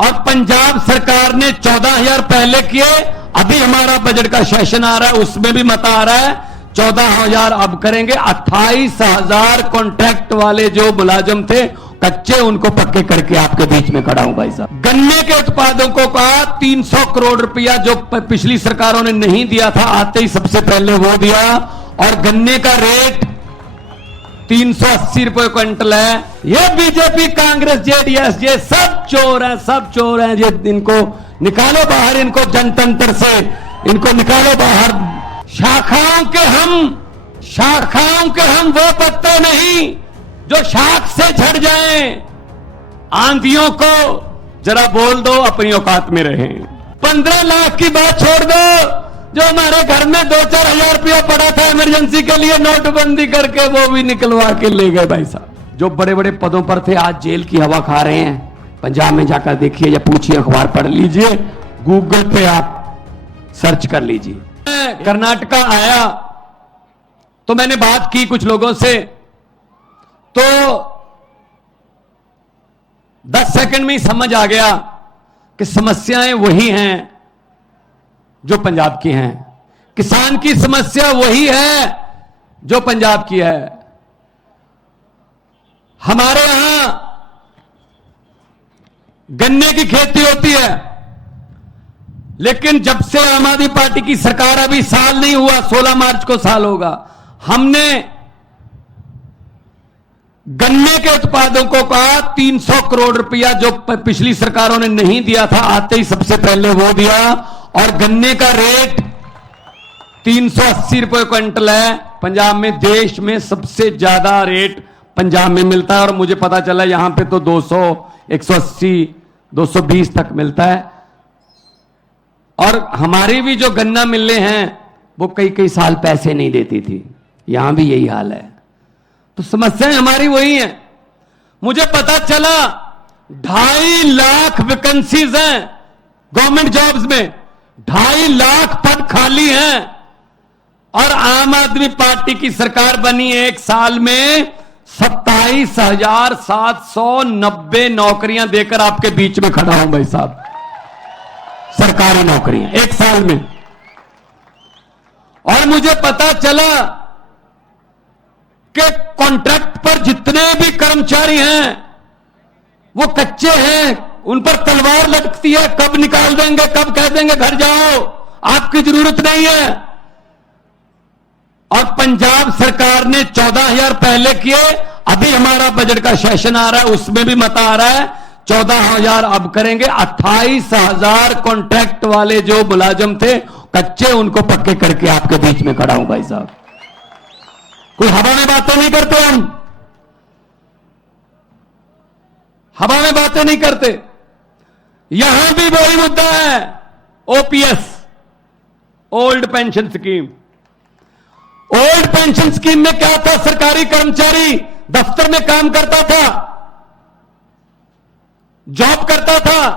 और पंजाब सरकार ने 14,000 पहले किए, अभी हमारा बजट का सेशन आ रहा है उसमें भी मता आ रहा है 14,000 अब करेंगे। 28,000 कॉन्ट्रैक्ट वाले जो मुलाजिम थे कच्चे, उनको पक्के करके आपके बीच में खड़ा हूं भाई साहब। गन्ने के उत्पादकों का 300 करोड़ रुपया जो पिछली सरकारों ने नहीं दिया था, आते ही सबसे पहले वो दिया। और गन्ने का रेट 380 रुपए क्विंटल है। ये बीजेपी, कांग्रेस, जेडीएस, ये सब चोर हैं, सब चोर हैं। ये इनको निकालो बाहर, इनको जनतंत्र से इनको निकालो बाहर। शाखाओं के हम वो पत्ते नहीं जो शाख से झड़ जाएं। आंधियों को जरा बोल दो अपनी औकात में रहें। 15 लाख की बात छोड़ दो, जो हमारे घर में 2-4 हजार रुपया पड़ा था इमरजेंसी के लिए, नोटबंदी करके वो भी निकलवा के ले गए भाई साहब। जो बड़े बड़े पदों पर थे आज जेल की हवा खा रहे हैं। पंजाब में जाकर देखिए या पूछिए, अखबार पढ़ लीजिए, गूगल पे आप सर्च कर लीजिए। कर्नाटका आया तो मैंने बात की कुछ लोगों से, तो 10 सेकंड में ही समझ आ गया कि समस्याएं वही हैं जो पंजाब की हैं। किसान की समस्या वही है जो पंजाब की है। हमारे यहां गन्ने की खेती होती है, लेकिन जब से आम आदमी पार्टी की सरकार, अभी साल नहीं हुआ, 16 मार्च को साल होगा, हमने गन्ने के उत्पादकों का 300 करोड़ रुपया जो पिछली सरकारों ने नहीं दिया था, आते ही सबसे पहले वो दिया। और गन्ने का रेट 380 रुपए क्विंटल है। पंजाब में, देश में सबसे ज्यादा रेट पंजाब में मिलता है। और मुझे पता चला यहां पे तो 200, 180, 220 तक मिलता है। और हमारी भी जो गन्ना मिलें हैं वो कई साल पैसे नहीं देती थी, यहां भी यही हाल है। तो समस्याएं हमारी वही हैं। मुझे पता चला 2.5 लाख वैकेंसीज हैं गवर्नमेंट जॉब्स में, 2.5 लाख पद खाली हैं। और आम आदमी पार्टी की सरकार बनी एक साल में 27,790 नौकरियां देकर आपके बीच में खड़ा हूं भाई साहब। सरकारी नौकरियां एक साल में। और मुझे पता चला कि कॉन्ट्रैक्ट पर जितने भी कर्मचारी हैं वो कच्चे हैं, उन पर तलवार लटकती है, कब निकाल देंगे, कब कह देंगे घर जाओ, आपकी जरूरत नहीं है। और पंजाब सरकार ने 14,000 पहले किए, अभी हमारा बजट का सेशन आ रहा है उसमें भी मता आ रहा है 14,000 अब करेंगे। 28,000 कॉन्ट्रैक्ट वाले जो मुलाजिम थे कच्चे, उनको पक्के करके आपके बीच में खड़ा हूं भाई साहब। कोई हवा में बातें नहीं करते, हम हवा में बातें नहीं करते। यहां भी वही मुद्दा है, OPS, old pension scheme. Old pension scheme में क्या था, सरकारी कर्मचारी दफ्तर में काम करता था, जॉब करता था,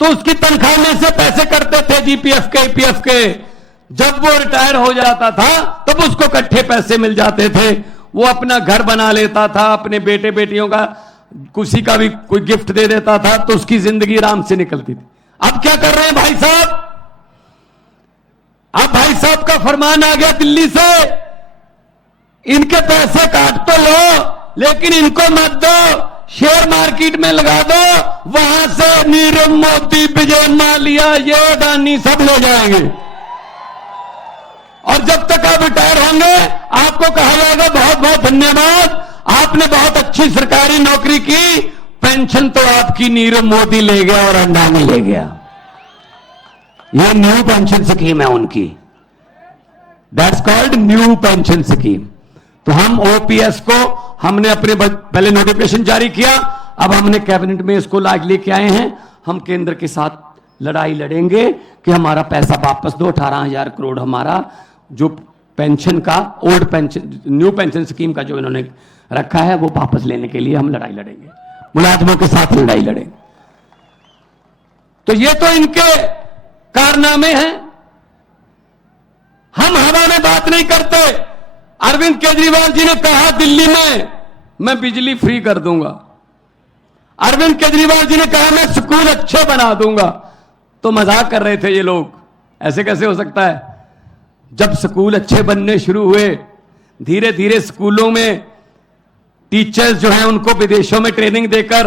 तो उसकी तनख्वाह में से पैसे करते थे जीपीएफ के, ईपीएफ के। जब वो रिटायर हो जाता था तब उसको इकट्ठे पैसे मिल जाते थे, वो अपना घर बना लेता था, अपने बेटे बेटियों का किसी का भी कोई गिफ्ट दे देता था, तो उसकी जिंदगी आराम से निकलती थी। अब क्या कर रहे हैं भाई साहब, अब भाई साहब का फरमान आ गया दिल्ली से, इनके पैसे काट तो लो लेकिन इनको मत दो, शेयर मार्केट में लगा दो, वहां से नीरव मोदी, विजय माल्या, ये अडानी सब ले जाएंगे। और जब तक आप रिटायर होंगे आपको कहा जाएगा बहुत बहुत धन्यवाद, आपने बहुत अच्छी सरकारी नौकरी की, पेंशन तो आपकी नीरव मोदी ले गया और अडानी ले गया। यह न्यू पेंशन स्कीम है उनकी, that's called new pension scheme. तो हम ओपीएस को हमने अपने पहले नोटिफिकेशन जारी किया, अब हमने कैबिनेट में इसको लेके आए हैं। हम केंद्र के साथ लड़ाई लड़ेंगे कि हमारा पैसा वापस दो। 18,000 करोड़ हमारा जो पेंशन का, old pension, new pension scheme का जो इन्होंने रखा है, वो वापस लेने के लिए हम लड़ाई लड़ेंगे, मुलाजमों के साथ लड़ाई लड़ेंगे। तो ये तो इनके कारनामे हैं। हम हवा में बात नहीं करते। अरविंद केजरीवाल जी ने कहा दिल्ली में मैं बिजली फ्री कर दूंगा। अरविंद केजरीवाल जी ने कहा मैं स्कूल अच्छे बना दूंगा, तो मजाक कर रहे थे ये लोग, ऐसे कैसे हो सकता है। जब स्कूल अच्छे बनने शुरू हुए, धीरे धीरे स्कूलों में टीचर्स जो हैं उनको विदेशों में ट्रेनिंग देकर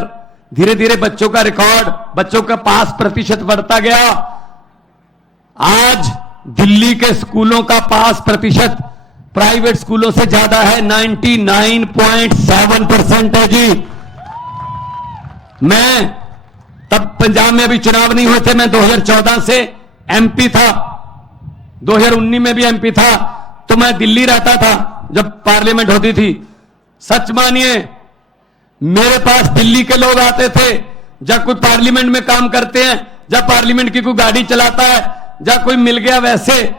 धीरे धीरे बच्चों का रिकॉर्ड, बच्चों का पास प्रतिशत बढ़ता गया। आज दिल्ली के स्कूलों का पास प्रतिशत प्राइवेट स्कूलों से ज्यादा है, 99.7% है जी। मैं तब पंजाब में अभी चुनाव नहीं हुए थे, मैं 2014 से एमपी था, 2019 में भी एमपी था, तो मैं दिल्ली रहता था जब पार्लियामेंट होती थी। सच मानिए, मेरे पास दिल्ली के लोग आते थे, जब कोई पार्लियामेंट में काम करते हैं, जब पार्लियामेंट की कोई गाड़ी चलाता है, जब कोई मिल गया, वैसे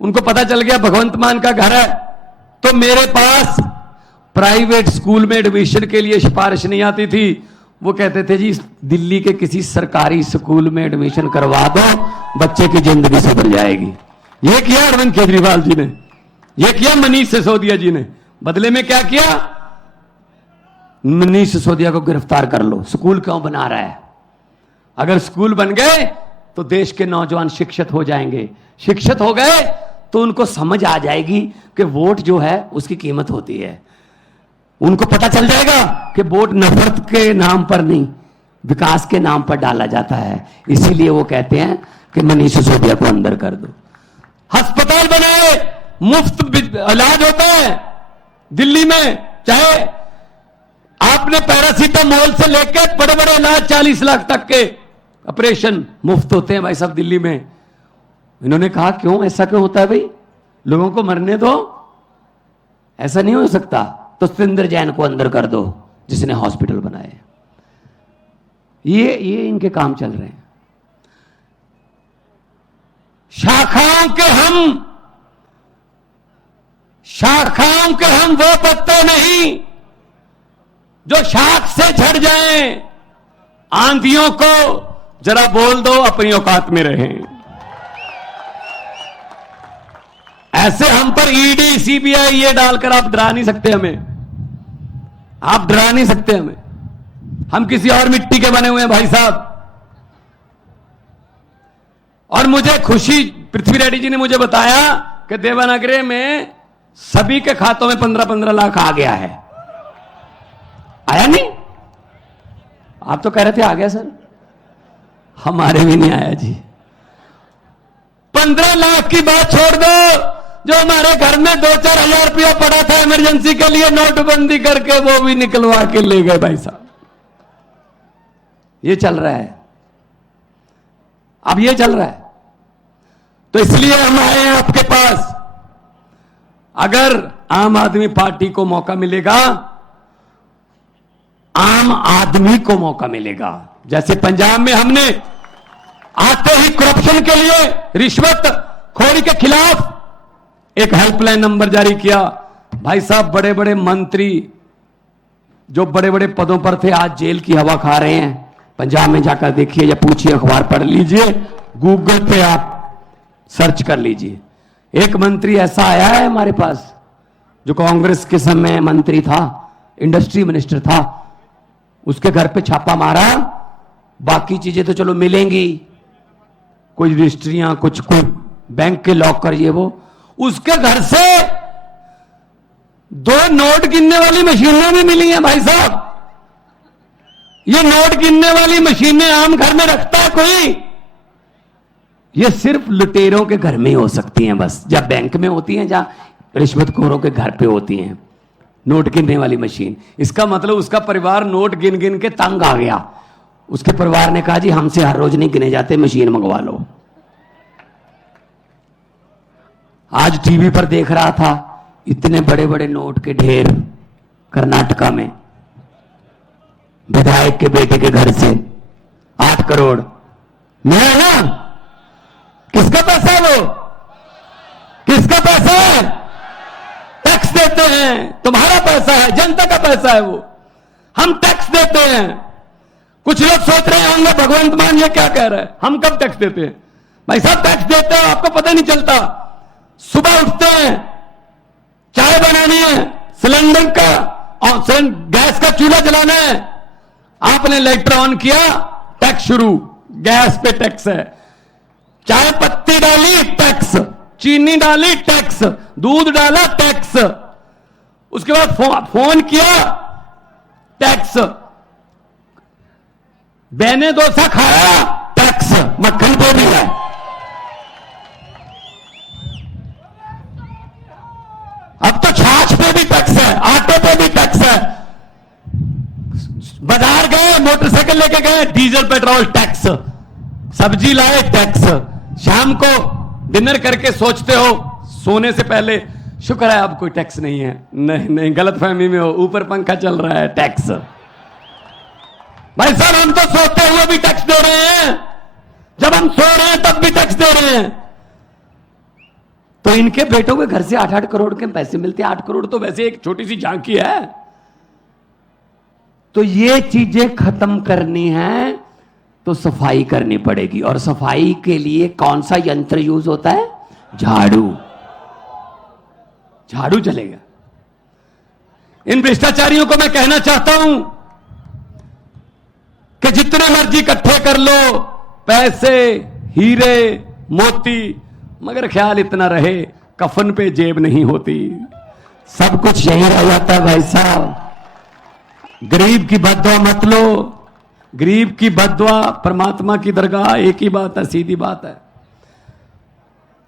उनको पता चल गया भगवंत मान का घर है, तो मेरे पास प्राइवेट स्कूल में एडमिशन के लिए सिफारिश नहीं आती थी। वो कहते थे जी दिल्ली के किसी सरकारी स्कूल में एडमिशन करवा दो, बच्चे की जिंदगी सुधर जाएगी। ये किया अरविंद केजरीवाल जी ने, ये किया मनीष सिसोदिया जी ने। बदले में क्या किया? मनीष सिसोदिया को गिरफ्तार कर लो, स्कूल क्यों बना रहा है। अगर स्कूल बन गए तो देश के नौजवान शिक्षित हो जाएंगे, शिक्षित हो गए तो उनको समझ आ जाएगी कि वोट जो है उसकी कीमत होती है। उनको पता चल जाएगा कि वोट नफरत के नाम पर नहीं, विकास के नाम पर डाला जाता है। इसीलिए वो कहते हैं कि मनीष सिसोदिया को अंदर कर दो। अस्पताल बनाए, मुफ्त इलाज होता है दिल्ली में, चाहे आपने पैरासीटामोल से लेकर बड़े बड़े इलाज 40 लाख तक के ऑपरेशन मुफ्त होते हैं भाई साहब दिल्ली में। इन्होंने कहा क्यों, ऐसा क्यों होता है भाई, लोगों को मरने दो, ऐसा नहीं हो सकता। तो सुरेंद्र जैन को अंदर कर दो जिसने हॉस्पिटल बनाए। ये इनके काम चल रहे हैं। शाखाओं के हम वो पत्ते नहीं जो शाख से झड़ जाएं। आंधियों को जरा बोल दो अपनी औकात में रहें। ऐसे हम पर ईडी सीबीआई ये डालकर आप डरा नहीं सकते हमें, आप डरा नहीं सकते हमें। हम किसी और मिट्टी के बने हुए हैं भाई साहब। और मुझे खुशी, पृथ्वी रेड्डी जी ने मुझे बताया कि देवनागरी में सभी के खातों में 15-15 लाख आ गया है। आया नहीं? आप तो कह रहे थे आ गया सर, हमारे भी नहीं आया जी। 15 लाख की बात छोड़ दो, जो हमारे घर में 2-4 हजार रुपया पड़ा था इमरजेंसी के लिए, नोटबंदी करके वो भी निकलवा के ले गए भाई साहब। ये चल रहा है, अब ये चल रहा है। तो इसलिए हम आए हैं आपके पास। अगर आम आदमी पार्टी को मौका मिलेगा, आम आदमी को मौका मिलेगा। जैसे पंजाब में हमने आते ही करप्शन के लिए, रिश्वत खोरी के खिलाफ एक हेल्पलाइन नंबर जारी किया। भाई साहब, बड़े बड़े मंत्री जो बड़े बड़े पदों पर थे आज जेल की हवा खा रहे हैं। पंजाब में जाकर देखिए या पूछिए, अखबार पढ़ लीजिए, गूगल पे आप सर्च कर लीजिए। एक मंत्री ऐसा आया है हमारे पास जो कांग्रेस के समय मंत्री था, इंडस्ट्री मिनिस्टर था, उसके घर पे छापा मारा। बाकी चीजें तो चलो मिलेंगी, कुछ रजिस्ट्रियां, कुछ बैंक के लॉकर, ये वो। उसके घर से 2 नोट गिनने वाली मशीनें भी मिली हैं भाई साहब। ये नोट गिनने वाली मशीनें आम घर में रखता है कोई? ये सिर्फ लुटेरों के घर में ही हो सकती हैं बस, जब बैंक में होती हैं, जहां रिश्वतखोरों के घर पे होती हैं नोट गिनने वाली मशीन। इसका मतलब उसका परिवार नोट गिन गिन के तंग आ गया। उसके परिवार ने कहा जी हमसे हर रोज नहीं गिने जाते, मशीन मंगवा लो। आज टीवी पर देख रहा था, इतने बड़े बड़े नोट के ढेर कर्नाटका में, विधायक के बेटे के घर से 8 करोड़ मिला ना। किसका पैसा है वो? किसका पैसा है? टैक्स देते हैं, तुम्हारा पैसा है, जनता का पैसा है वो। हम टैक्स देते हैं। कुछ लोग सोच रहे होंगे भगवंत मान ये क्या कह रहा है, हम कब टैक्स देते हैं? भाई साहब टैक्स देते हैं, आपको पता नहीं चलता। सुबह उठते हैं, चाय बनानी है, सिलेंडर का और गैस का चूल्हा जलाना है, आपने लाइटर ऑन किया, टैक्स शुरू, गैस पे टैक्स है, चाय पत्ती डाली टैक्स, चीनी डाली टैक्स, दूध डाला टैक्स, उसके बाद फोन किया टैक्स, बेने डोसा खाया टैक्स, मक्खन पे भी है। अब तो छाछ पे भी टैक्स है, आटे पे भी टैक्स है। बाजार गए, मोटरसाइकिल लेके गए, डीजल पेट्रोल टैक्स, सब्जी लाए टैक्स, शाम को डिनर करके सोचते हो सोने से पहले शुक्र है अब कोई टैक्स नहीं है, नहीं नहीं गलतफहमी में हो, ऊपर पंखा चल रहा है टैक्स। भाई साहब हम तो सोते हुए भी टैक्स दे रहे हैं, जब हम सो रहे हैं तब भी टैक्स दे रहे हैं। तो इनके बेटों के घर से 8-8 करोड़ के पैसे मिलते हैं। 8 करोड़ तो वैसे एक छोटी सी झांकी है। तो ये चीजें खत्म करनी है तो सफाई करनी पड़ेगी, और सफाई के लिए कौन सा यंत्र यूज होता है? झाड़ू। झाड़ू चलेगा। इन भ्रष्टाचारियों को मैं कहना चाहता हूं कि जितने मर्जी इकट्ठे कर लो पैसे, हीरे, मोती, मगर ख्याल इतना रहे कफन पे जेब नहीं होती, सब कुछ यहीं रह जाता है। भाई साहब गरीब की बद्दुआ मत लो, गरीब की बद्दुआ परमात्मा की दरगाह, एक ही बात है, सीधी बात है।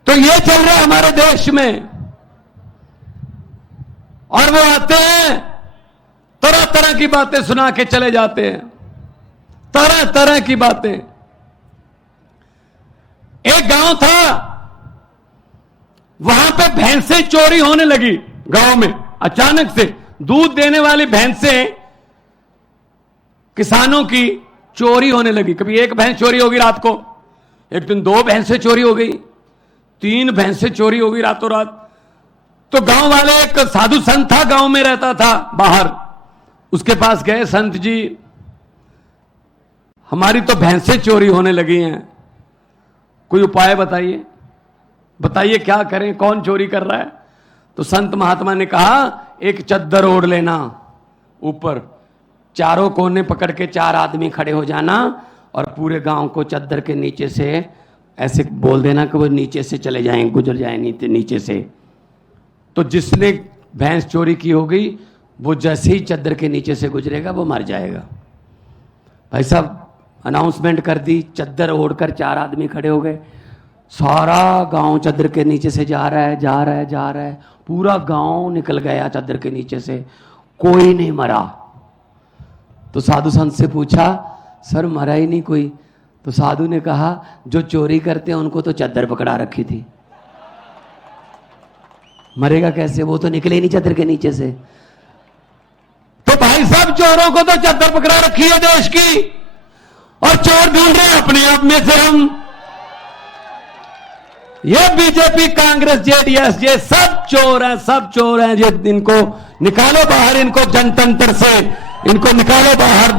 तो ये चल रहा है हमारे देश में, और वो आते हैं तरह तरह की बातें सुना के चले जाते हैं, तरह तरह की बातें। एक गांव था, वहां पे भैंसें चोरी होने लगी गांव में। अचानक से दूध देने वाली भैंसें किसानों की चोरी होने लगी। कभी एक भैंस चोरी होगी रात को, एक दिन 2 भैंसें चोरी हो गई, 3 भैंसें चोरी हो गई रातों रात। तो गांव वाले, एक साधु संत था गांव में रहता था बाहर, उसके पास गए, संत जी हमारी तो भैंसें चोरी होने लगी हैं, कोई उपाय बताइए, बताइए क्या करें, कौन चोरी कर रहा है। तो संत महात्मा ने कहा एक चद्दर ओढ़ लेना, ऊपर चारों कोने पकड़ के 4 आदमी खड़े हो जाना, और पूरे गांव को चद्दर के नीचे से ऐसे बोल देना कि वो नीचे से चले जाएं, गुजर जाएं नीचे से। तो जिसने भैंस चोरी की हो गई, वो जैसे ही चद्दर के नीचे से गुजरेगा वो मर जाएगा। भाई साहब अनाउंसमेंट कर दी, चद्दर ओढ़कर 4 आदमी खड़े हो गए, सारा गांव चद्दर के नीचे से जा रहा है, जा रहा है, जा रहा है, पूरा गांव निकल गया चद्दर के नीचे से, कोई नहीं मरा। तो साधु संत से पूछा, सर मरा ही नहीं कोई? तो साधु ने कहा जो चोरी करते हैं उनको तो चद्दर पकड़ा रखी थी, मरेगा कैसे? वो तो निकले नहीं चद्दर के नीचे से। तो भाई साहब चोरों को तो चद्दर पकड़ा रखी है देश की, और चोर ढूंढ रहे हैं अपने आप में से हम। ये बीजेपी, कांग्रेस, जेडीएस, ये सब चोर हैं, सब चोर हैं। ये इनको निकालो बाहर, इनको जनतंत्र से इनको निकालो बाहर,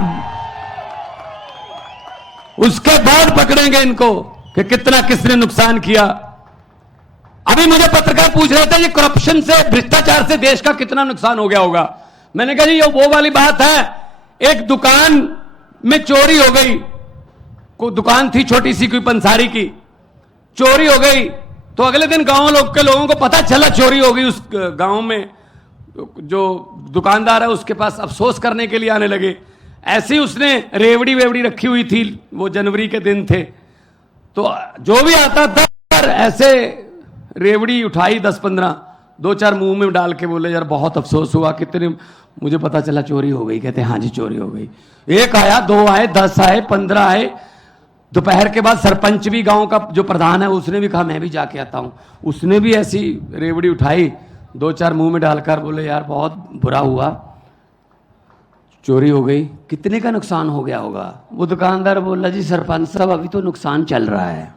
उसके बाद पकड़ेंगे इनको कि कितना किसने नुकसान किया। अभी मुझे पत्रकार पूछ रहे थे ये करप्शन से, भ्रष्टाचार से देश का कितना नुकसान हो गया होगा। मैंने कहा जी ये वो वाली बात है, एक दुकान में चोरी हो गई, कोई दुकान थी छोटी सी कोई पंसारी की, चोरी हो गई। तो अगले दिन गांव के लोगों को पता चला चोरी हो गई, उस गांव में जो दुकानदार है उसके पास अफसोस करने के लिए आने लगे। ऐसे ही उसने रेवड़ी वेवड़ी रखी हुई थी, वो जनवरी के दिन थे, तो जो भी आता था ऐसे रेवड़ी उठाई 10-15, 2-4 मुंह में डाल के बोले यार बहुत अफसोस हुआ, कितने मुझे पता चला चोरी हो गई। कहते हाँ जी चोरी हो गई। 1 आया, 2 आए, 10 आए, 15 आए। दोपहर के बाद सरपंच भी, गांव का जो प्रधान है, उसने भी कहा मैं भी जाके आता हूं। उसने भी ऐसी रेवड़ी उठाई, 2-4 मुंह में डालकर बोले यार बहुत बुरा हुआ, चोरी हो गई। कितने का नुकसान हो गया होगा? वो दुकानदार बोला जी सरपंच साहब अभी तो नुकसान चल रहा है,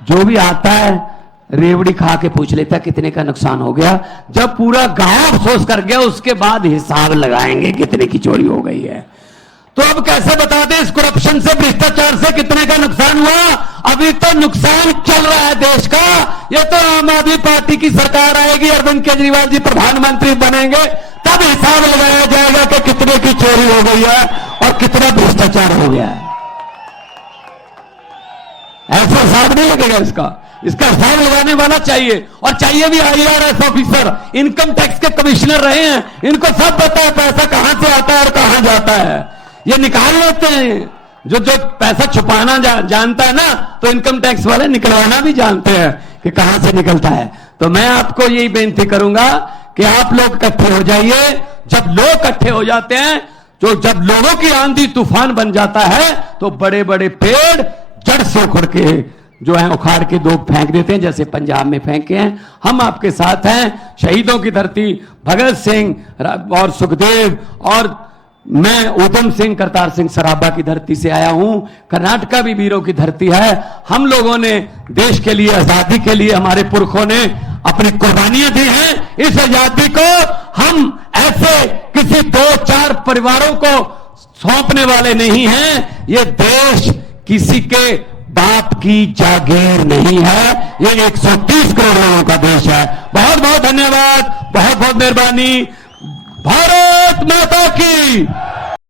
जो भी आता है रेवड़ी खा के पूछ लेता कितने का नुकसान हो गया। जब पूरा गांव अफसोस कर गया उसके बाद हिसाब लगाएंगे कितने की चोरी हो गई है। तो अब कैसे बता दें इस करप्शन से, भ्रष्टाचार से कितने का नुकसान हुआ? अभी तो नुकसान चल रहा है देश का। ये तो आम आदमी पार्टी की सरकार आएगी, अरविंद केजरीवाल जी प्रधानमंत्री बनेंगे, तब हिसाब लगाया जाएगा कि कितने की चोरी हो गई है। और कितना भ्रष्टाचार हो गया है। ऐसा हिसाब नहीं लगेगा इसका हिसाब लगाने वाला चाहिए, और चाहिए भी IRS ऑफिसर, इनकम टैक्स के कमिश्नर रहे हैं, इनको सब पता है पैसा कहां से आता है और कहां जाता है। ये निकाल लेते हैं, जो पैसा छुपाना जानता है ना, तो इनकम टैक्स वाले निकलवाना भी जानते हैं कि कहां से निकलता है। तो मैं आपको यही बेनती करूंगा कि आप लोग इकट्ठे हो जाइए। जब लोग इकट्ठे हो जाते हैं, तो जब लोगों की आंधी तूफान बन जाता है, तो बड़े बड़े पेड़ जड़ से उखड़ के जो है उखाड़ के दो फेंक देते हैं, जैसे पंजाब में फेंके हैं। हम आपके साथ हैं। शहीदों की धरती, भगत सिंह और सुखदेव, और मैं उधम सिंह करतार सिंह सराबा की धरती से आया हूं। कर्नाटका भी वीरों की धरती है। हम लोगों ने देश के लिए, आजादी के लिए हमारे पुरखों ने अपनी कुर्बानियां दी हैं। इस आजादी को हम ऐसे किसी 2-4 परिवारों को सौंपने वाले नहीं हैं। ये देश किसी के बाप की जागीर नहीं है, ये 130 करोड़ लोगों का देश है। बहुत बहुत धन्यवाद, बहुत बहुत मेहरबानी। भारत माता की।